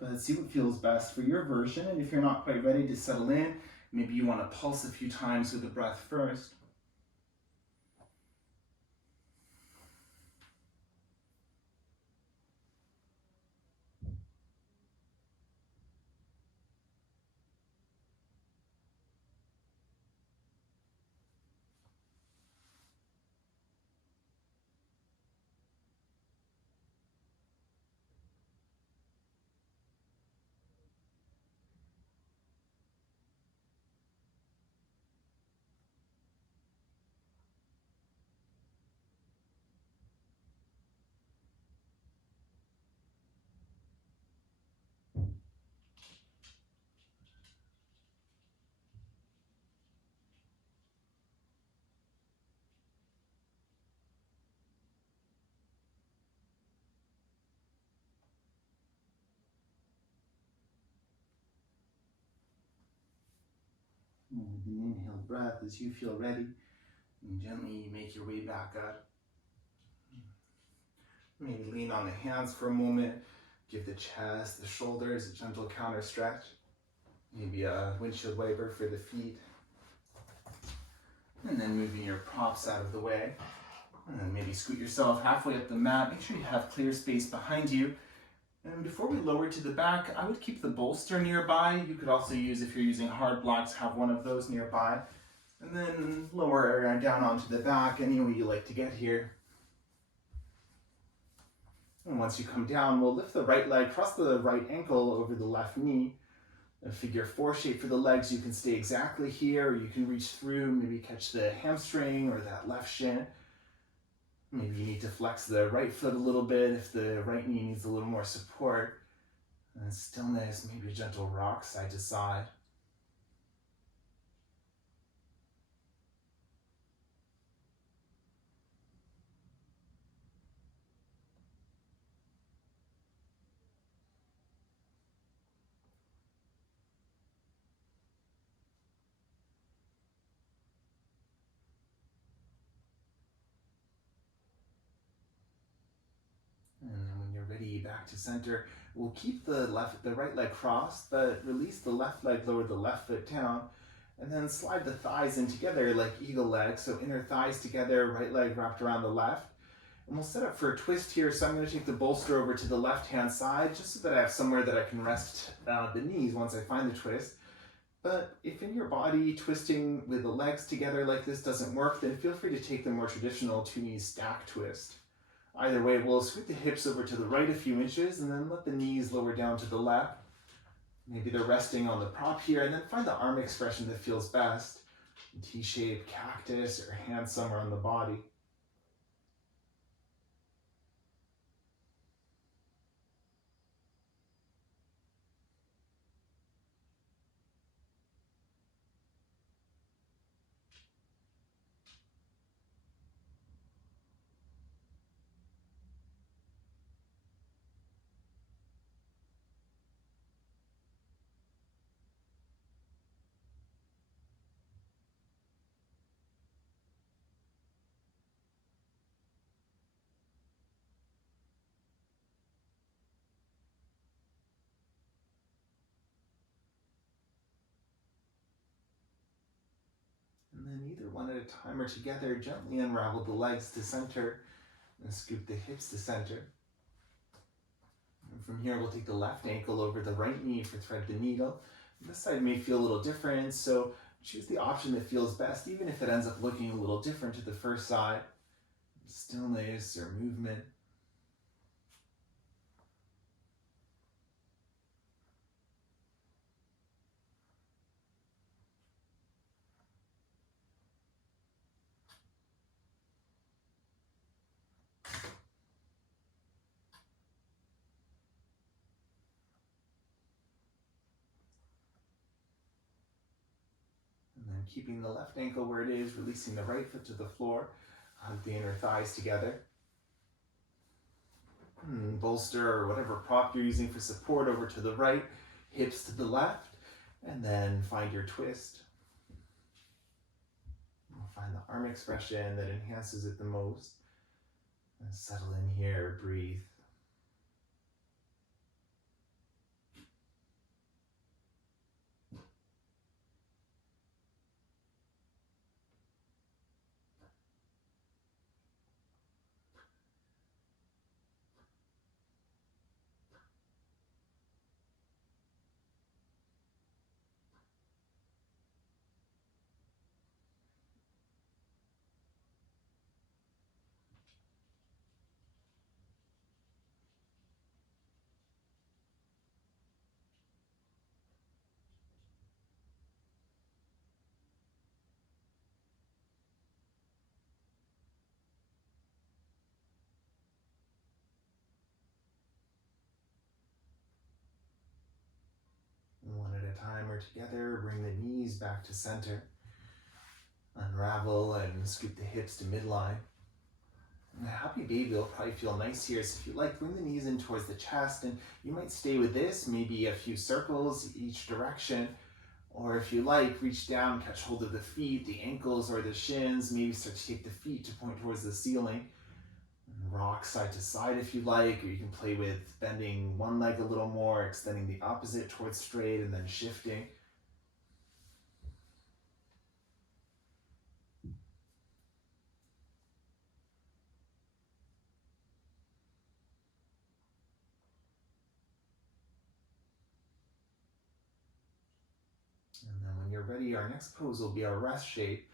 But see what feels best for your version, and if you're not quite ready to settle in, maybe you want to pulse a few times with the breath first. And with an inhaled breath, as you feel ready, and gently make your way back up. Maybe lean on the hands for a moment. Give the chest, the shoulders a gentle counter stretch. Maybe a windshield wiper for the feet. And then moving your props out of the way. And then maybe scoot yourself halfway up the mat. Make sure you have clear space behind you. And before we lower to the back, I would keep the bolster nearby. You could also use, if you're using hard blocks, have one of those nearby. And then lower down onto the back any way you like to get here. And once you come down, we'll lift the right leg, cross the right ankle over the left knee. A figure four shape for the legs. You can stay exactly here, or you can reach through, maybe catch the hamstring or that left shin. Maybe you need to flex the right foot a little bit if the right knee needs a little more support. And stillness, maybe a gentle rock side to side. back to center. We'll keep the right leg crossed, but release the left leg, lower the left foot down, and then slide the thighs in together like eagle legs. So inner thighs together, right leg wrapped around the left. And we'll set up for a twist here. So I'm going to take the bolster over to the left-hand side just so that I have somewhere that I can rest the knees once I find the twist. But if in your body twisting with the legs together like this doesn't work, then feel free to take the more traditional two knees stack twist. Either way, we'll scoot the hips over to the right a few inches and then let the knees lower down to the left. Maybe they're resting on the prop here, and then find the arm expression that feels best. T-shape, cactus, or hand somewhere on the body. And then either one at a time or together, gently unravel the legs to center and scoop the hips to center. And from here, we'll take the left ankle over the right knee for thread the needle. This side may feel a little different, so choose the option that feels best, even if it ends up looking a little different to the first side. Stillness or movement. Keeping the left ankle where it is, releasing the right foot to the floor. Hug the inner thighs together. Bolster or whatever prop you're using for support over to the right, hips to the left, and then find your twist. Find the arm expression that enhances it the most. And settle in here, breathe. One at a time or together, bring the knees back to center. Unravel and scoop the hips to midline. And a happy baby will probably feel nice here, so if you like, bring the knees in towards the chest, and you might stay with this, maybe a few circles each direction, or if you like, reach down, catch hold of the feet, the ankles or the shins, maybe start to take the feet to point towards the ceiling. Rock side to side if you like, or you can play with bending one leg a little more, extending the opposite towards straight, and then shifting. And then when you're ready, our next pose will be our rest shape.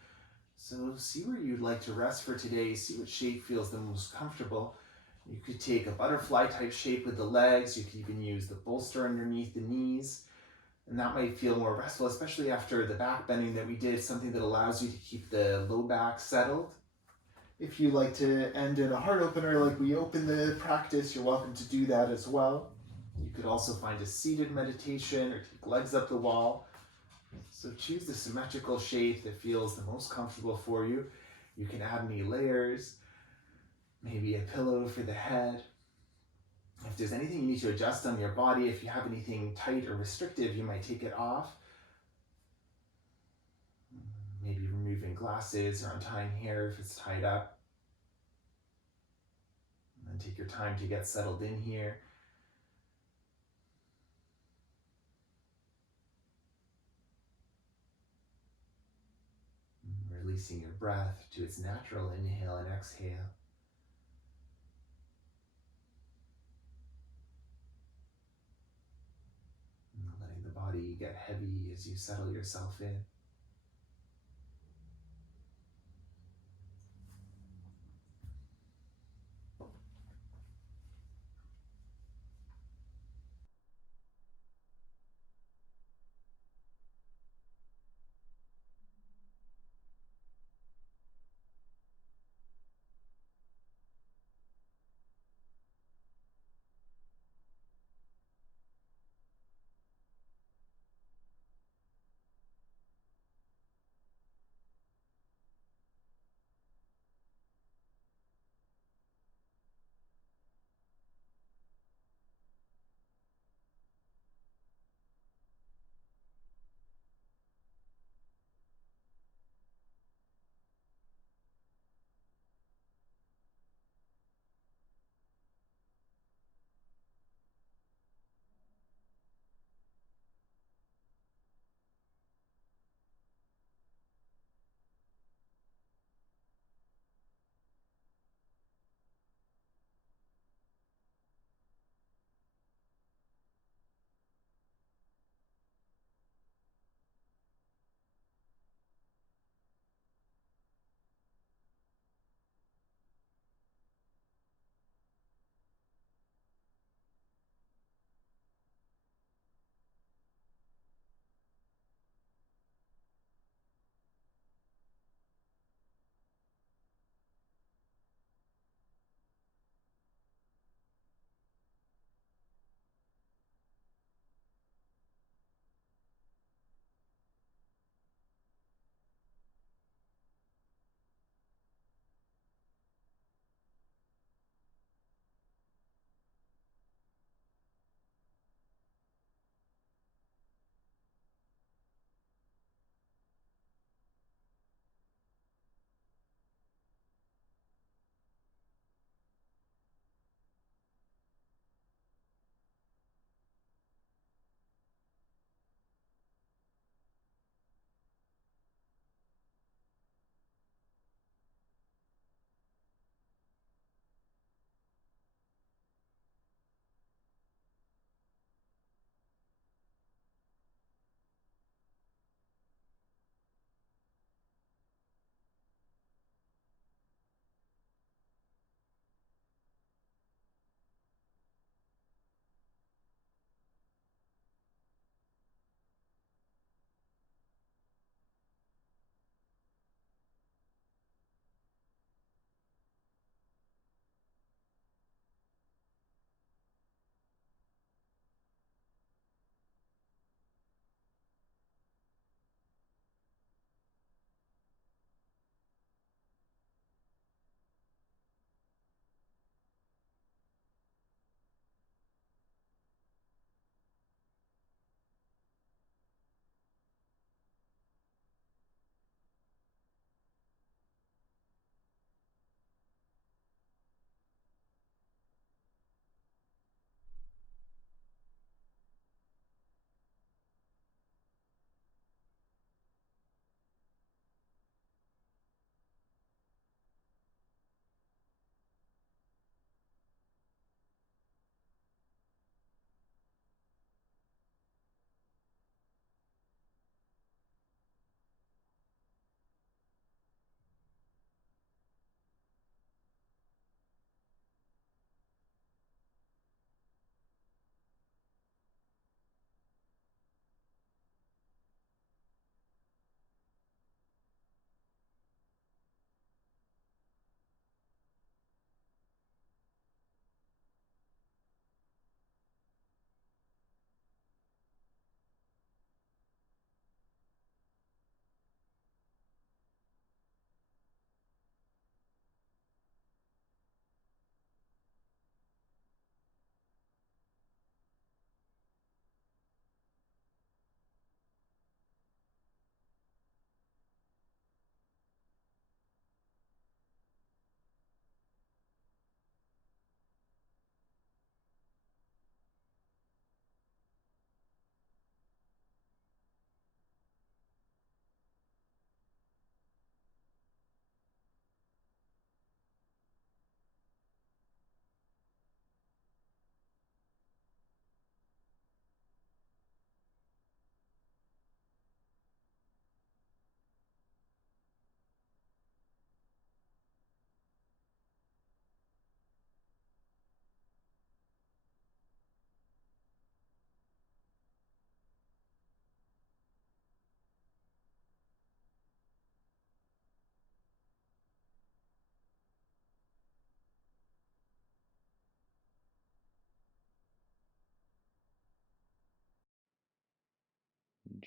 So see where you'd like to rest for today, see what shape feels the most comfortable. You could take a butterfly type shape with the legs, you could even use the bolster underneath the knees, and that might feel more restful, especially after the back bending that we did, something that allows you to keep the low back settled. If you like to end in a heart opener like we open the practice, you're welcome to do that as well. You could also find a seated meditation or take legs up the wall. So choose the symmetrical shape that feels the most comfortable for you. You can add any layers, maybe a pillow for the head. If there's anything you need to adjust on your body, if you have anything tight or restrictive, you might take it off. Maybe removing glasses or untying hair if it's tied up. And then take your time to get settled in here. releasing your breath to its natural inhale and exhale. And letting the body get heavy as you settle yourself in.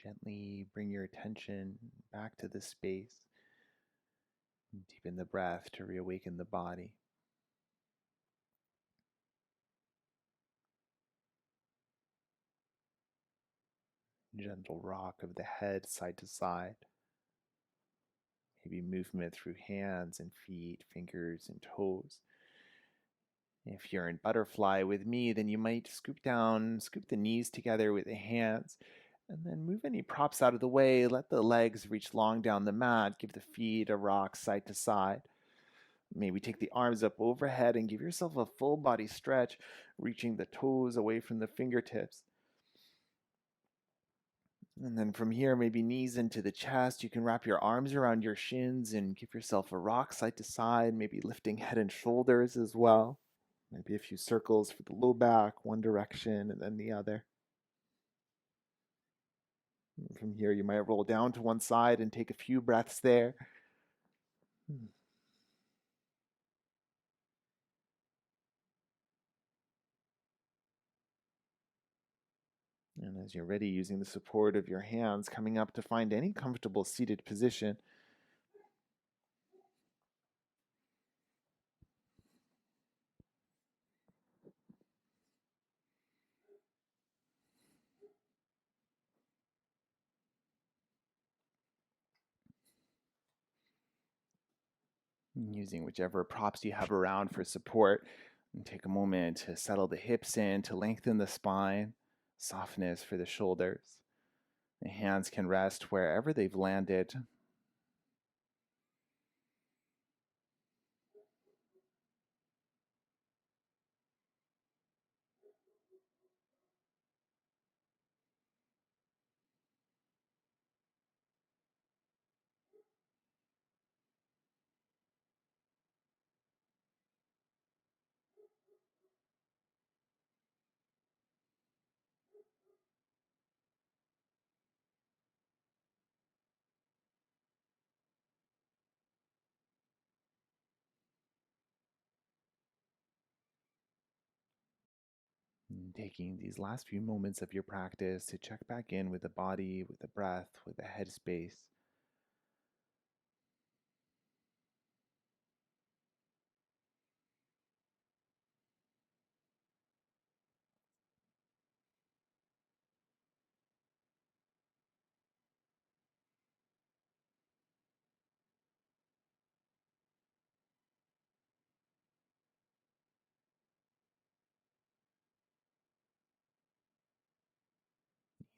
Gently bring your attention back to the space. Deepen the breath to reawaken the body. Gentle rock of the head side to side. Maybe movement through hands and feet, fingers and toes. If you're in butterfly with me, then you might scoop down, scoop the knees together with the hands, and then move any props out of the way. Let the legs reach long down the mat. Give the feet a rock side to side. Maybe take the arms up overhead and give yourself a full body stretch, reaching the toes away from the fingertips. And then from here, maybe knees into the chest. You can wrap your arms around your shins and give yourself a rock side to side, maybe lifting head and shoulders as well. Maybe a few circles for the low back, one direction and then the other. And from here, you might roll down to one side and take a few breaths there. And as you're ready, using the support of your hands, coming up to find any comfortable seated position. Using whichever props you have around for support. And take a moment to settle the hips in, to lengthen the spine, softness for the shoulders. The hands can rest wherever they've landed. And taking these last few moments of your practice to check back in with the body, with the breath, with the headspace.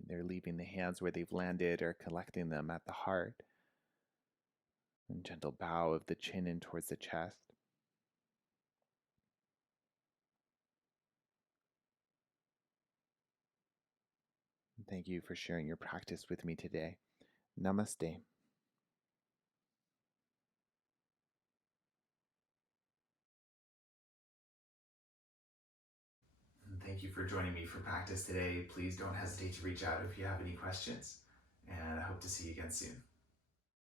They're leaving the hands where they've landed or collecting them at the heart. And gentle bow of the chin in towards the chest. Thank you for sharing your practice with me today. Namaste. Thank you for joining me for practice today. Please don't hesitate to reach out if you have any questions, and I hope to see you again soon.